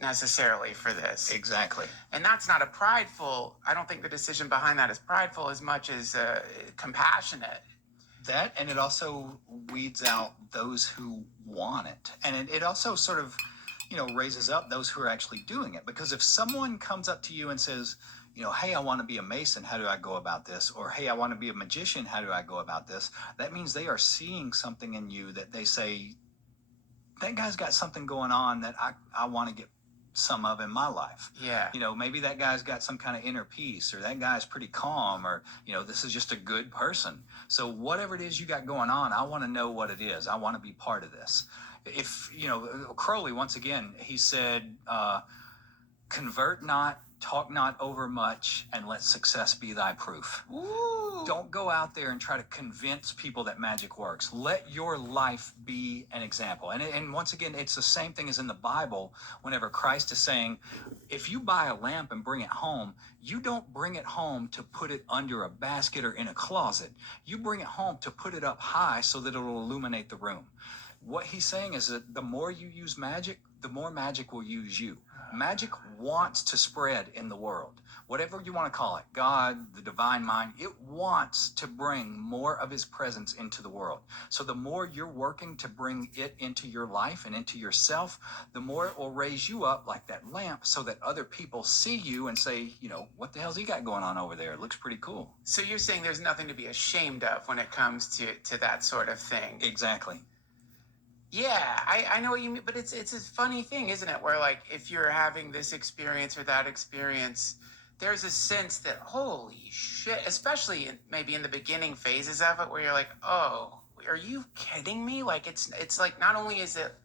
necessarily for this. Exactly. And that's not a prideful, I don't think the decision behind that is prideful as much as compassionate. That, and it also weeds out those who want it. And it also sort of, raises up those who are actually doing it. Because if someone comes up to you and says, hey, I want to be a mason, how do I go about this? Or, hey, I want to be a magician, how do I go about this? That means they are seeing something in you that they say, that guy's got something going on that I want to get some of in my life. Yeah. Maybe that guy's got some kind of inner peace, or that guy's pretty calm, or, this is just a good person. So whatever it is you got going on, I want to know what it is. I want to be part of this. If, Crowley, once again, he said, convert not, talk not over much, and let success be thy proof. Ooh. Don't go out there and try to convince people that magic works. Let your life be an example. And once again, it's the same thing as in the Bible whenever Christ is saying, if you buy a lamp and bring it home, you don't bring it home to put it under a basket or in a closet. You bring it home to put it up high so that it'll illuminate the room. What he's saying is that the more you use magic, the more magic will use you. Magic wants to spread in the world. Whatever you want to call it, God, the divine mind, it wants to bring more of his presence into the world. So the more you're working to bring it into your life and into yourself, the more it will raise you up like that lamp so that other people see you and say, what the hell's he got going on over there? It looks pretty cool. So you're saying there's nothing to be ashamed of when it comes to that sort of thing. Exactly. Yeah, I know what you mean, but it's a funny thing, isn't it? Where like if you're having this experience or that experience, there's a sense that holy shit, especially maybe in the beginning phases of it, where you're like, oh, are you kidding me? Like it's like not only is it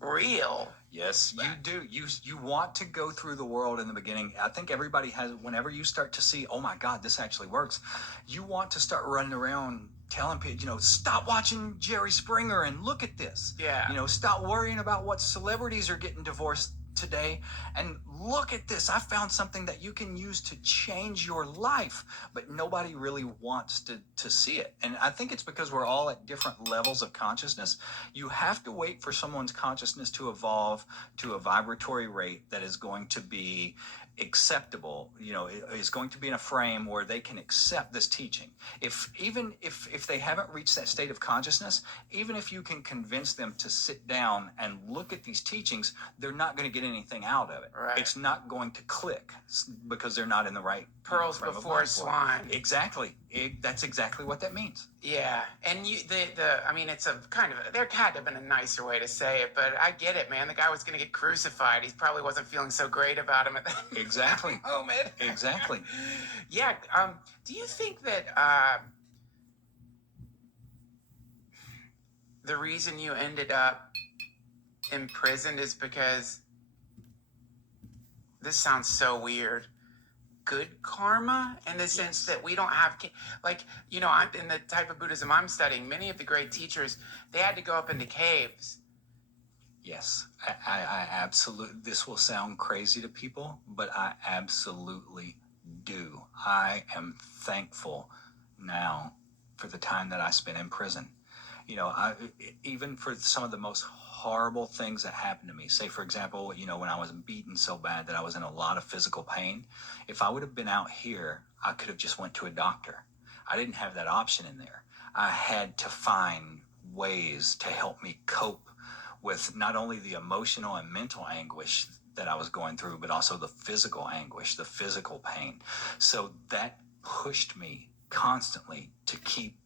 real. Yes, you do. You want to go through the world in the beginning. I think everybody has, whenever you start to see, oh my God, this actually works, you want to start running around telling people, stop watching Jerry Springer and look at this. Yeah. Stop worrying about what celebrities are getting divorced today and look at this. I found something that you can use to change your life, but nobody really wants to see it. And I think it's because we're all at different levels of consciousness. You have to wait for someone's consciousness to evolve to a vibratory rate that is going to be acceptable, is going to be in a frame where they can accept this teaching. If they haven't reached that state of consciousness, even if you can convince them to sit down and look at these teachings, they're not going to get anything out of it. Right. It's not going to click because they're not in the right pearls before swine. Exactly. That's exactly what that means. Yeah, and I mean, it's a kind of, there had to have been a nicer way to say it, but I get it, man. The guy was going to get crucified. He probably wasn't feeling so great about him at that Exactly. moment. Exactly. Yeah. Do you think that the reason you ended up imprisoned is because, this sounds so weird, good karma, in the sense that we don't have, like, I'm in the type of Buddhism I'm studying, many of the great teachers, they had to go up into caves. Yes, I absolutely, this will sound crazy to people, but I absolutely do. I am thankful now for the time that I spent in prison. Even for some of the most horrible things that happened to me, say for example, when I was beaten so bad that I was in a lot of physical pain, if I would have been out here, I could have just went to a doctor. I didn't have that option in there. I had to find ways to help me cope with not only the emotional and mental anguish that I was going through, but also the physical anguish, the physical pain. So that pushed me constantly to keep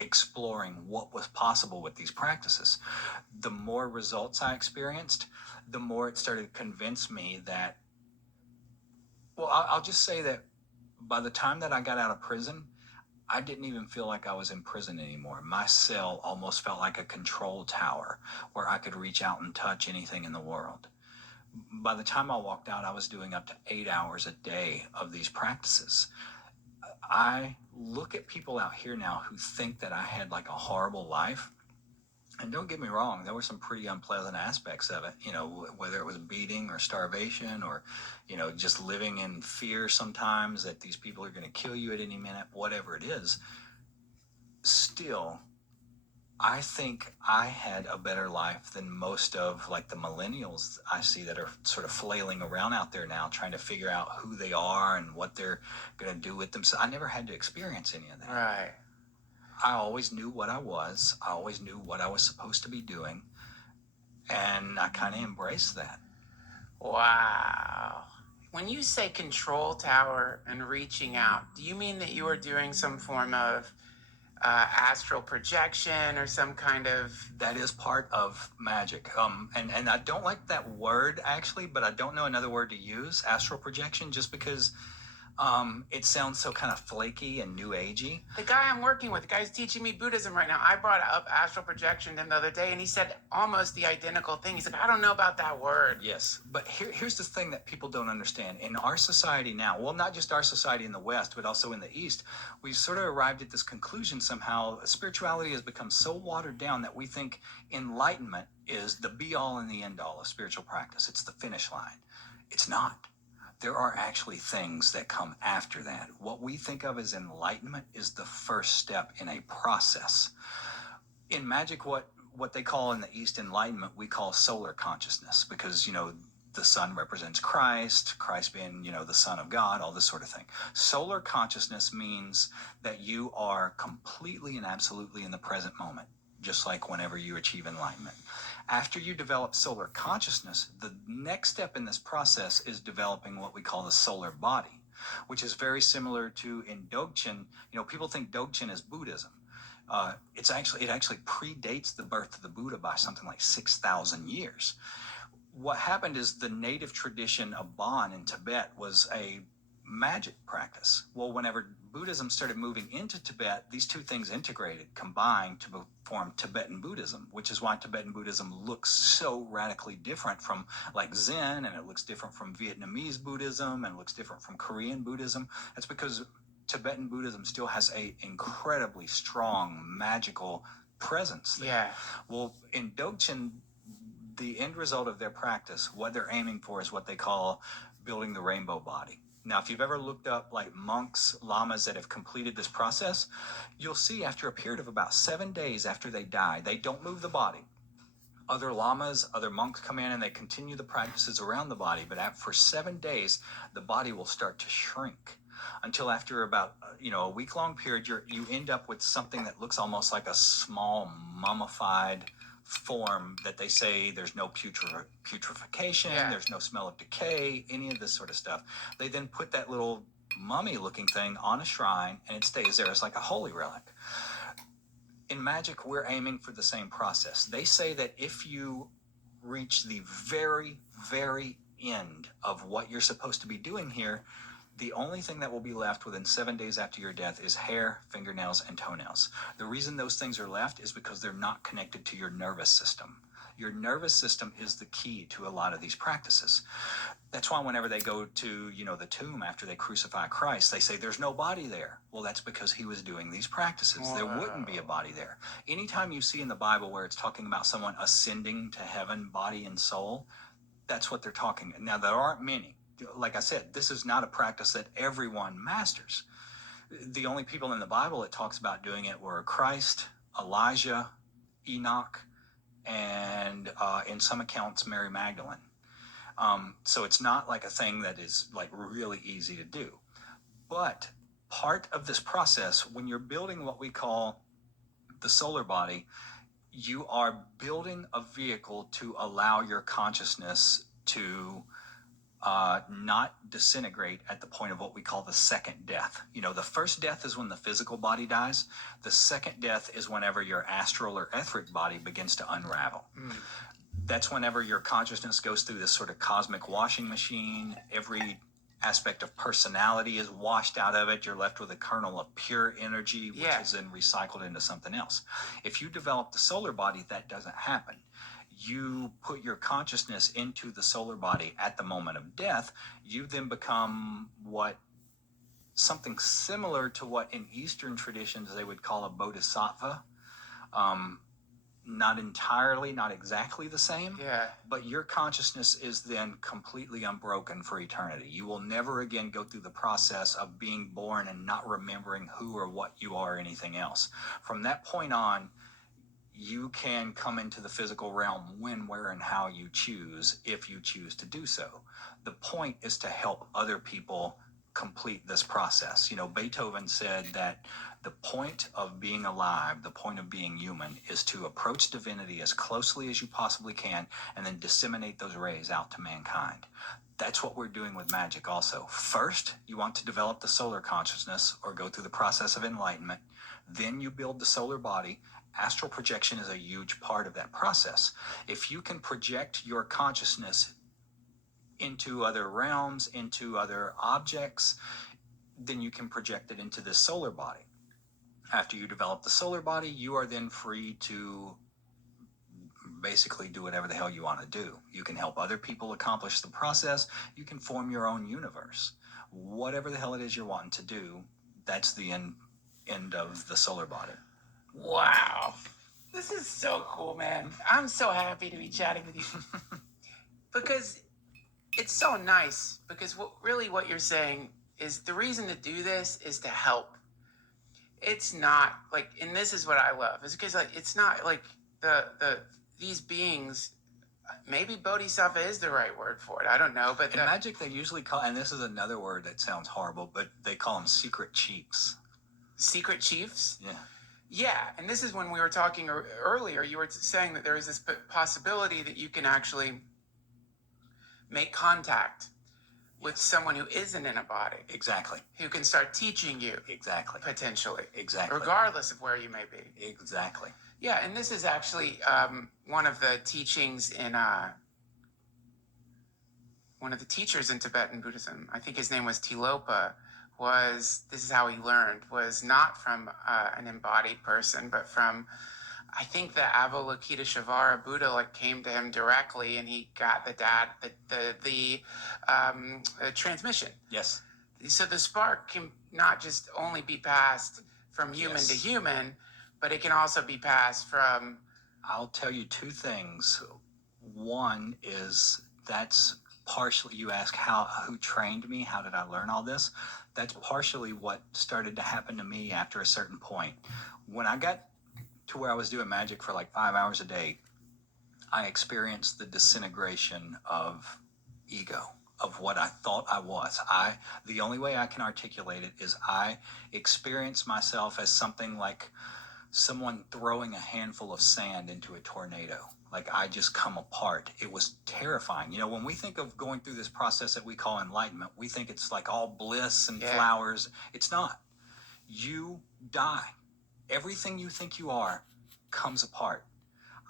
exploring what was possible with these practices. The more results I experienced, the more it started to convince me that, well, I'll just say that by the time that I got out of prison, I didn't even feel like I was in prison anymore. My cell almost felt like a control tower where I could reach out and touch anything in the world. By the time I walked out, I was doing up to 8 hours a day of these practices. I look at people out here now who think that I had like a horrible life. And don't get me wrong, there were some pretty unpleasant aspects of it, whether it was beating or starvation or, just living in fear sometimes that these people are going to kill you at any minute, whatever it is. Still, I think I had a better life than most of like the millennials I see that are sort of flailing around out there now trying to figure out who they are and what they're going to do with themselves. I never had to experience any of that. Right. I always knew what I was. I always knew what I was supposed to be doing. And I kind of embraced that. Wow. When you say control tower and reaching out, do you mean that you are doing some form of astral projection or some kind of? That is part of magic. And I don't like that word actually, but I don't know another word to use, astral projection, just because it sounds so kind of flaky and new agey. The guy I'm working with, the guy's teaching me Buddhism right now, I brought up astral projection to him the other day, and he said almost the identical thing. He's like, I don't know about that word. Yes, but here's the thing that people don't understand. In our society now, well, not just our society in the West, but also in the East, we've sort of arrived at this conclusion somehow. Spirituality has become so watered down that we think enlightenment is the be-all and the end-all of spiritual practice. It's the finish line. It's not. There are actually things that come after that. What we think of as enlightenment is the first step in a process. In magic, what they call in the East enlightenment, we call solar consciousness, because the sun represents Christ being the Son of God, all this sort of thing. Solar consciousness means that you are completely and absolutely in the present moment, just like whenever you achieve enlightenment. After you develop solar consciousness, the next step in this process is developing what we call the solar body, which is very similar to in Dzogchen. People think Dzogchen is Buddhism. It actually predates the birth of the Buddha by something like 6,000 years. What happened is the native tradition of Bon in Tibet was a magic practice. Well, whenever Buddhism started moving into Tibet, these two things integrated, combined to form Tibetan Buddhism, which is why Tibetan Buddhism looks so radically different from like Zen, and it looks different from Vietnamese Buddhism, and it looks different from Korean Buddhism. That's because Tibetan Buddhism still has a incredibly strong magical presence there. Yeah. Well, in Dzogchen, the end result of their practice, what they're aiming for, is what they call building the rainbow body. Now, if you've ever looked up like monks, lamas that have completed this process, you'll see after a period of about 7 days after they die, they don't move the body. Other lamas, other monks come in and they continue the practices around the body, but for 7 days, the body will start to shrink until after about a week-long period, you end up with something that looks almost like a small mummified form that they say there's no putrefaction, Yeah. there's no smell of decay, any of this sort of stuff. They then put that little mummy-looking thing on a shrine, and it stays there as like a holy relic. In magic, we're aiming for the same process. They say that if you reach the very, very end of what you're supposed to be doing here, the only thing that will be left within 7 days after your death is hair, fingernails, and toenails. The reason those things are left is because they're not connected to your nervous system. Your nervous system is the key to a lot of these practices. That's why whenever they go to, the tomb after they crucify Christ, they say there's no body there. Well, that's because he was doing these practices. Wow. There wouldn't be a body there. Anytime you see in the Bible where it's talking about someone ascending to heaven, body and soul, that's what they're talking about. Now, there aren't many. Like I said, this is not a practice that everyone masters. The only people in the Bible that talks about doing it were Christ, Elijah, Enoch, and in some accounts, Mary Magdalene. So it's not like a thing that is like really easy to do. But part of this process, when you're building what we call the solar body, you are building a vehicle to allow your consciousness to not disintegrate at the point of what we call the second death. The first death is when the physical body dies. The second death is whenever your astral or etheric body begins to unravel. That's whenever your consciousness goes through this sort of cosmic washing machine. Every aspect of personality is washed out of it. You're left with a kernel of pure energy, which is then recycled into something else. If you develop the solar body, that doesn't happen. You put your consciousness into the solar body at the moment of death, you then become something similar to what in Eastern traditions they would call a bodhisattva. Not entirely, not exactly the same, but your consciousness is then completely unbroken for eternity. You will never again go through the process of being born and not remembering who or what you are or anything else. From that point on, you can come into the physical realm when, where, and how you choose, if you choose to do so. The point is to help other people complete this process. You know, Beethoven said that the point of being alive, the point of being human, is to approach divinity as closely as you possibly can and then disseminate those rays out to mankind. That's what we're doing with magic also. First, you want to develop the solar consciousness or go through the process of enlightenment. Then you build the solar body. Astral projection is a huge part of that process. If you can project your consciousness into other realms, into other objects, then you can project it into this solar body. After you develop the solar body, you are then free to basically do whatever the hell you want to do. You can help other people accomplish the process. You can form your own universe. Whatever the hell it is you're wanting to do, that's the end of the solar body. Wow. This is so cool, man. I'm so happy to be chatting with you. Because it's so nice. Because what you're saying is the reason to do this is to help. It's not like, and this is what I love, is because like it's not like the these beings. Maybe bodhisattva is the right word for it. I don't know, but in magic they usually call, and this is another word that sounds horrible, but they call them secret chiefs. Secret chiefs. Yeah. Yeah, and this is when we were talking earlier. You were saying that there is this possibility that you can actually make contact with someone who isn't in a body. Exactly. Who can start teaching you. Exactly. Potentially. Exactly. Regardless of where you may be. Exactly. Yeah, and this is actually one of the teachings in one of the teachers in Tibetan Buddhism. I think his name was Tilopa. This is how he learned, was not from an embodied person, but from, I think, the Avalokiteshvara Buddha like came to him directly, and he got the transmission. Yes. So the spark can not just only be passed from human to human, but it can also be passed from. I'll tell you two things. One is that's partially, you ask who trained me, how did I learn all this? That's partially what started to happen to me after a certain point. When I got to where I was doing magic for like 5 hours a day, I experienced the disintegration of ego, of what I thought I was. The only way I can articulate it is I experienced myself as something like someone throwing a handful of sand into a tornado. Like I just come apart. It was terrifying. You know, when we think of going through this process that we call enlightenment, we think it's like all bliss and flowers. It's not. You die. Everything you think you are comes apart.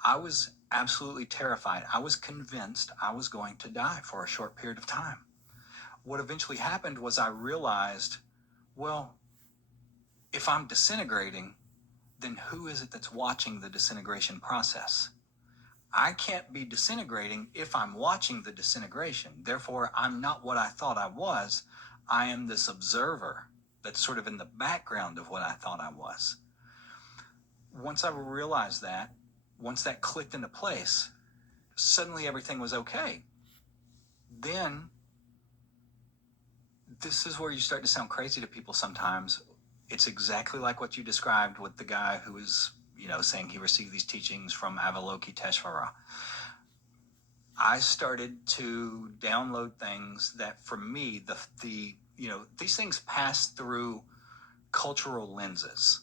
I was absolutely terrified. I was convinced I was going to die for a short period of time. What eventually happened was I realized, well, if I'm disintegrating, then who is it that's watching the disintegration process? I can't be disintegrating if I'm watching the disintegration. Therefore, I'm not what I thought I was. I am this observer that's sort of in the background of what I thought I was. Once I realized that, once that clicked into place, suddenly everything was okay. Then, this is where you start to sound crazy to people sometimes. It's exactly like what you described with the guy who was, saying he received these teachings from Avalokiteshvara. I started to download things that, for me, these things pass through cultural lenses.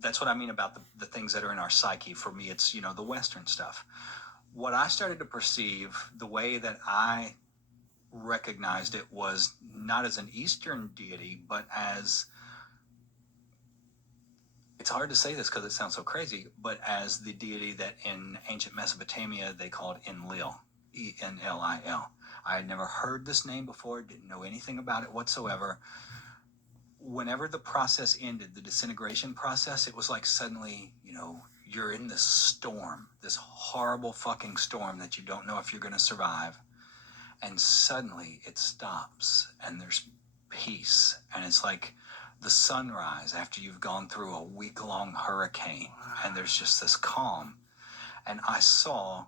That's what I mean about the things that are in our psyche. For me, it's, the Western stuff. What I started to perceive, the way that I recognized it, was not as an Eastern deity, but as, it's hard to say this because it sounds so crazy, but as the deity that in ancient Mesopotamia they called Enlil, E-N-L-I-L. I had never heard this name before, didn't know anything about it whatsoever. Whenever the process ended, the disintegration process, it was like suddenly, you're in this storm, this horrible fucking storm that you don't know if you're going to survive. And suddenly it stops and there's peace. And it's like the sunrise after you've gone through a week-long hurricane, and there's just this calm. And I saw,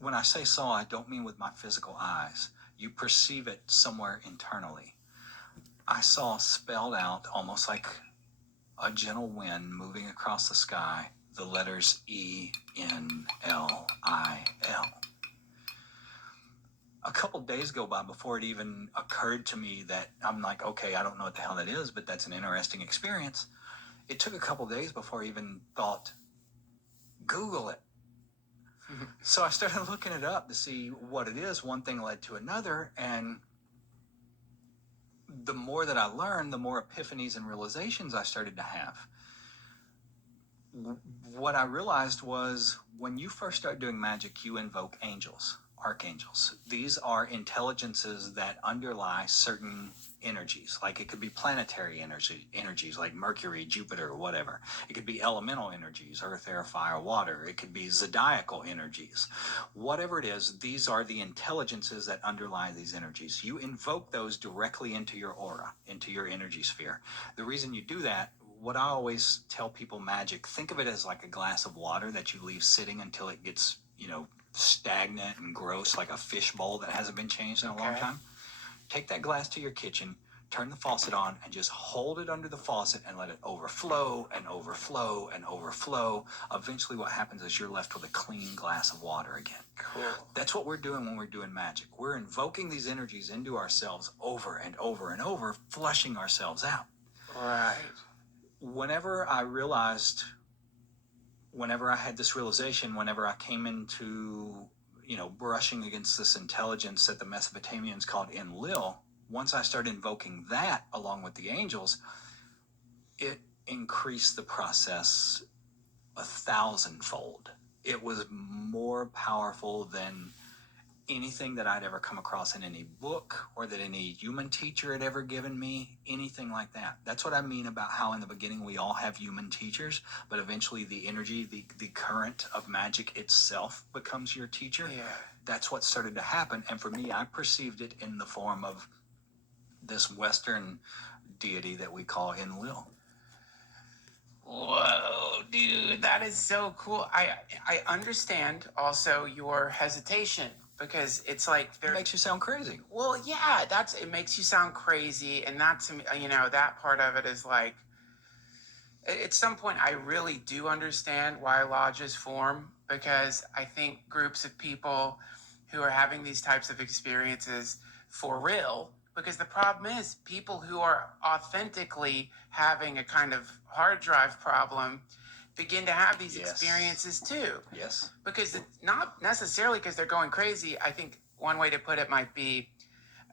when I say saw, I don't mean with my physical eyes. You perceive it somewhere internally. I saw spelled out, almost like a gentle wind moving across the sky, the letters ENLIL. A couple days go by before it even occurred to me that I'm like, okay, I don't know what the hell that is, but that's an interesting experience. It took a couple days before I even thought, Google it. So I started looking it up to see what it is. One thing led to another, and the more that I learned, the more epiphanies and realizations I started to have. What I realized was when you first start doing magic, you invoke angels, archangels. These are intelligences that underlie certain energies. Like it could be planetary energies like Mercury, Jupiter, whatever. It could be elemental energies, earth, air, fire, water. It could be zodiacal energies. Whatever it is, these are the intelligences that underlie these energies. You invoke those directly into your aura, into your energy sphere. The reason you do that, what I always tell people magic, think of it as like a glass of water that you leave sitting until it gets, stagnant and gross, like a fish bowl that hasn't been changed in a long time. Take that glass to your kitchen, turn the faucet on, and just hold it under the faucet and let it overflow and overflow and overflow. Eventually what happens is you're left with a clean glass of water again. Cool. That's what we're doing when we're doing magic. We're invoking these energies into ourselves over and over and over, flushing ourselves out. Right. Whenever I had this realization, whenever I came into, brushing against this intelligence that the Mesopotamians called Enlil, once I started invoking that along with the angels, it increased the process 1,000-fold. It was more powerful than anything that I'd ever come across in any book or that any human teacher had ever given me, anything like that. That's what I mean about how in the beginning we all have human teachers, but eventually the energy, the current of magic itself becomes your teacher. Yeah. That's what started to happen. And for me, I perceived it in the form of this Western deity that we call Enlil. Whoa, dude, that is so cool. I understand also your hesitation because it's like It makes you sound crazy. Well, yeah, it makes you sound crazy, and that's that part of it is like at some point I really do understand why lodges form because I think groups of people who are having these types of experiences for real, because the problem is people who are authentically having a kind of hard drive problem begin to have these experiences too. Yes. Because it's not necessarily because they're going crazy. I think one way to put it might be,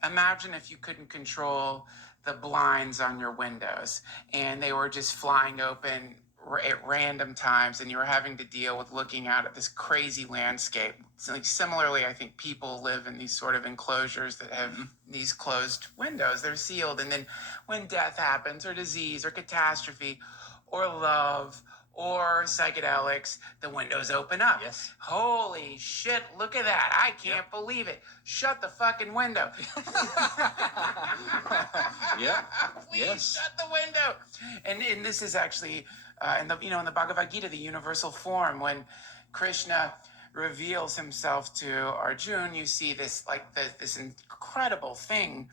imagine if you couldn't control the blinds on your windows and they were just flying open at random times and you were having to deal with looking out at this crazy landscape. So like, similarly, I think people live in these sort of enclosures that have these closed windows. They're sealed. And then when death happens or disease or catastrophe or love or psychedelics, the windows open up. Yes. Holy shit, look at that. I can't believe it. Shut the fucking window. Yeah. Please Yes. shut the window. And this is actually in the Bhagavad Gita, the universal form, when Krishna reveals himself to Arjun, you see this this incredible thing.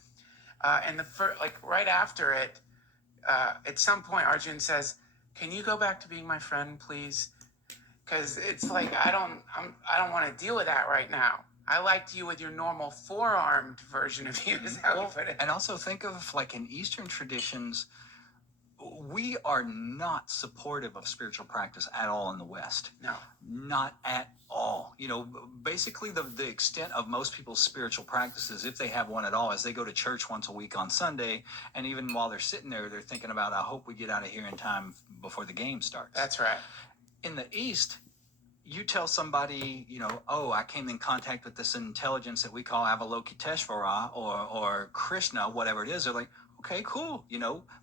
And right after it, at some point Arjun says, "Can you go back to being my friend, please? Because it's like I don't want to deal with that right now. I liked you with your normal four-armed version of you." Is how you put it. And also think of like in Eastern traditions, we are not supportive of spiritual practice at all in the West. No. Not at all. Basically the extent of most people's spiritual practices, if they have one at all, is they go to church once a week on Sunday, and even while they're sitting there, they're thinking about, I hope we get out of here in time before the game starts. That's right. In the East, you tell somebody, oh, I came in contact with this intelligence that we call Avalokiteshvara or Krishna, whatever it is. They're like, okay, cool.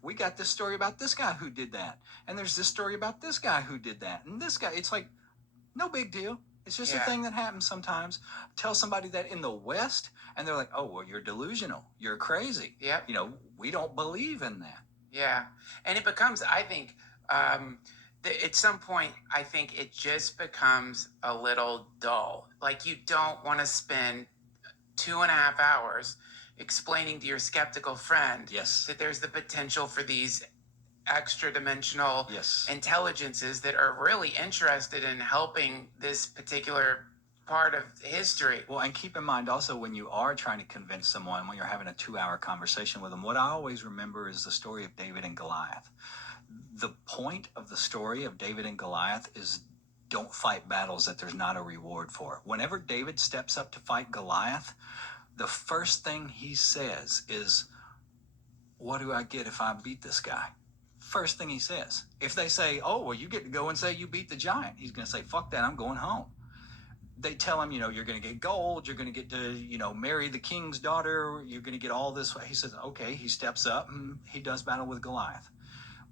We got this story about this guy who did that. And there's this story about this guy who did that. And this guy, it's like, no big deal. It's just a thing that happens sometimes. Tell somebody that in the West, and they're like, oh, well, you're delusional. You're crazy. Yep. We don't believe in that. Yeah. And it becomes, I think, at some point, I think it just becomes a little dull. Like you don't want to spend 2.5 hours explaining to your skeptical friend Yes. that there's the potential for these extra dimensional Yes. intelligences that are really interested in helping this particular part of history. Well, and keep in mind also when you are trying to convince someone, when you're having a 2 hour conversation with them, what I always remember is the story of David and Goliath. The point of the story of David and Goliath is don't fight battles that there's not a reward for. Whenever David steps up to fight Goliath, the first thing he says is, what do I get if I beat this guy? First thing he says. If they say, oh, well, you get to go and say you beat the giant, he's going to say, fuck that, I'm going home. They tell him, you're going to get gold, you're going to get to, marry the king's daughter, you're going to get all this. He says, okay, he steps up and he does battle with Goliath.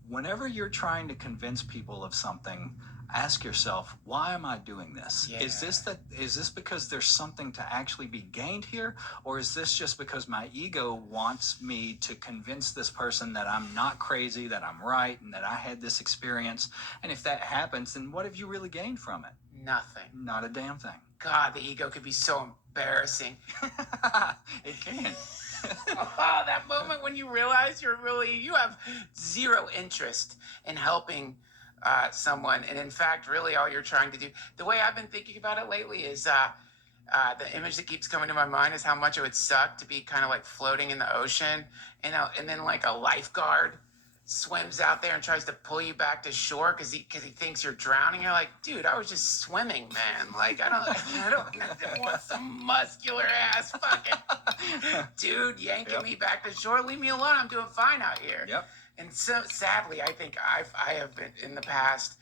Whenever you're trying to convince people of something, ask yourself, why am I doing this? Yeah. Is this because there's something to actually be gained here? Or is this just because my ego wants me to convince this person that I'm not crazy, that I'm right, and that I had this experience? And if that happens, then what have you really gained from it? Nothing. Not a damn thing. God, the ego could be so embarrassing. It can. Oh, that moment when you realize you have zero interest in helping someone, and in fact, really all you're trying to do. The way I've been thinking about it lately is the image that keeps coming to my mind is how much it would suck to be kind of like floating in the ocean, and then like a lifeguard swims out there and tries to pull you back to shore because he thinks you're drowning. You're like, dude, I was just swimming, man. Like I don't want some muscular ass fucking dude yanking me back to shore. Leave me alone. I'm doing fine out here. Yep. And so sadly, I think I have been in the past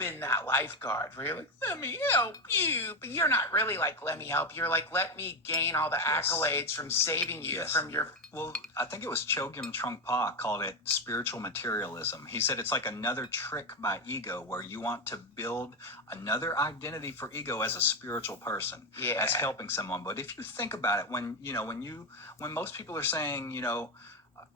been that lifeguard where you're like, let me help you. But you're not really like, let me help you. You're like, let me gain all the accolades from saving you from your. Well, I think it was Chogyam Trungpa called it spiritual materialism. He said it's like another trick by ego where you want to build another identity for ego as a spiritual person, as helping someone. But if you think about it, when most people are saying,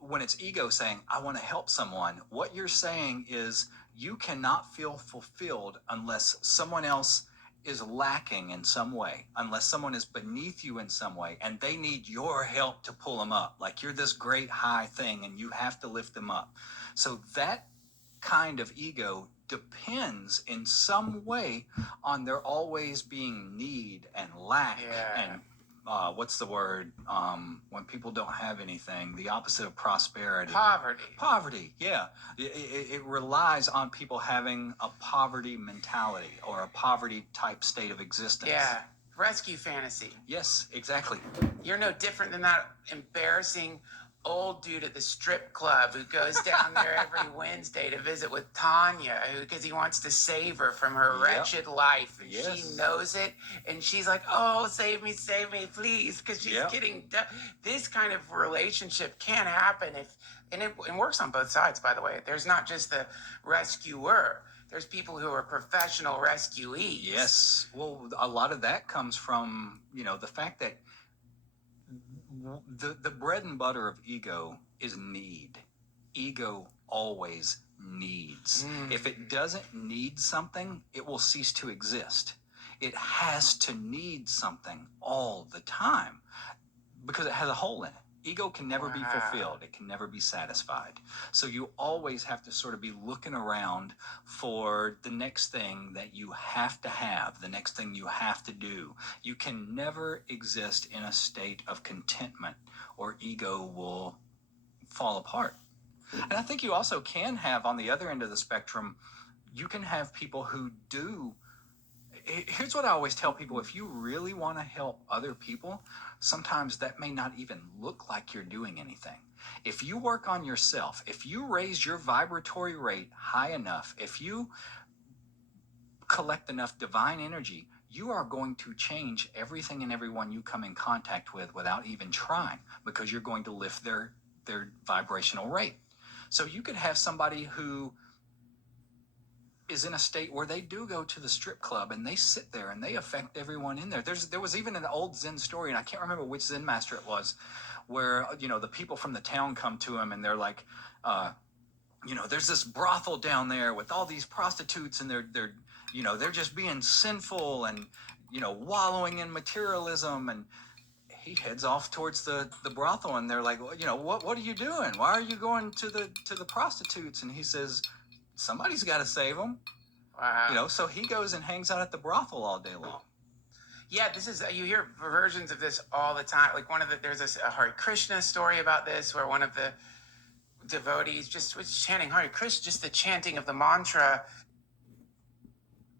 when it's ego saying, I want to help someone, what you're saying is you cannot feel fulfilled unless someone else is lacking in some way, unless someone is beneath you in some way, and they need your help to pull them up. Like you're this great high thing and you have to lift them up. So that kind of ego depends in some way on there always being need and lack and what's the word? When people don't have anything, the opposite of prosperity. Poverty, yeah. It relies on people having a poverty mentality or a poverty type state of existence. Yeah. Rescue fantasy. Yes, exactly. You're no different than that embarrassing old dude at the strip club who goes down there every Wednesday to visit with Tanya because he wants to save her from her wretched life. And she knows it. And she's like, oh, save me, please. Because she's getting this kind of relationship can't happen and it works on both sides, by the way. There's not just the rescuer. There's people who are professional rescuees. Yes. Well, a lot of that comes from, the fact that the bread and butter of ego is need. Ego always needs. If it doesn't need something, it will cease to exist. It has to need something all the time because it has a hole in it. Ego can never be fulfilled. It can never be satisfied. So you always have to sort of be looking around for the next thing that you have to have, the next thing you have to do. You can never exist in a state of contentment or ego will fall apart. And I think you also can have on the other end of the spectrum, you can have people who do. Here's what I always tell people. If you really want to help other people, sometimes that may not even look like you're doing anything. If you work on yourself, if you raise your vibratory rate high enough, if you collect enough divine energy, you are going to change everything and everyone you come in contact with without even trying because you're going to lift their vibrational rate. So you could have somebody who is in a state where they do go to the strip club and they sit there and they affect everyone in there. There was even an old Zen story, and I can't remember which Zen master it was, where the people from the town come to him and they're like, there's this brothel down there with all these prostitutes and they're just being sinful and wallowing in materialism. And he heads off towards the brothel, and they're like, well, what are you doing? Why are you going to the prostitutes? And he says, somebody's got to save them. Wow. So he goes and hangs out at the brothel all day long. Yeah, this is you hear versions of this all the time. Like there's a Hare Krishna story about this where one of the devotees just was chanting Hare Krishna, just the chanting of the mantra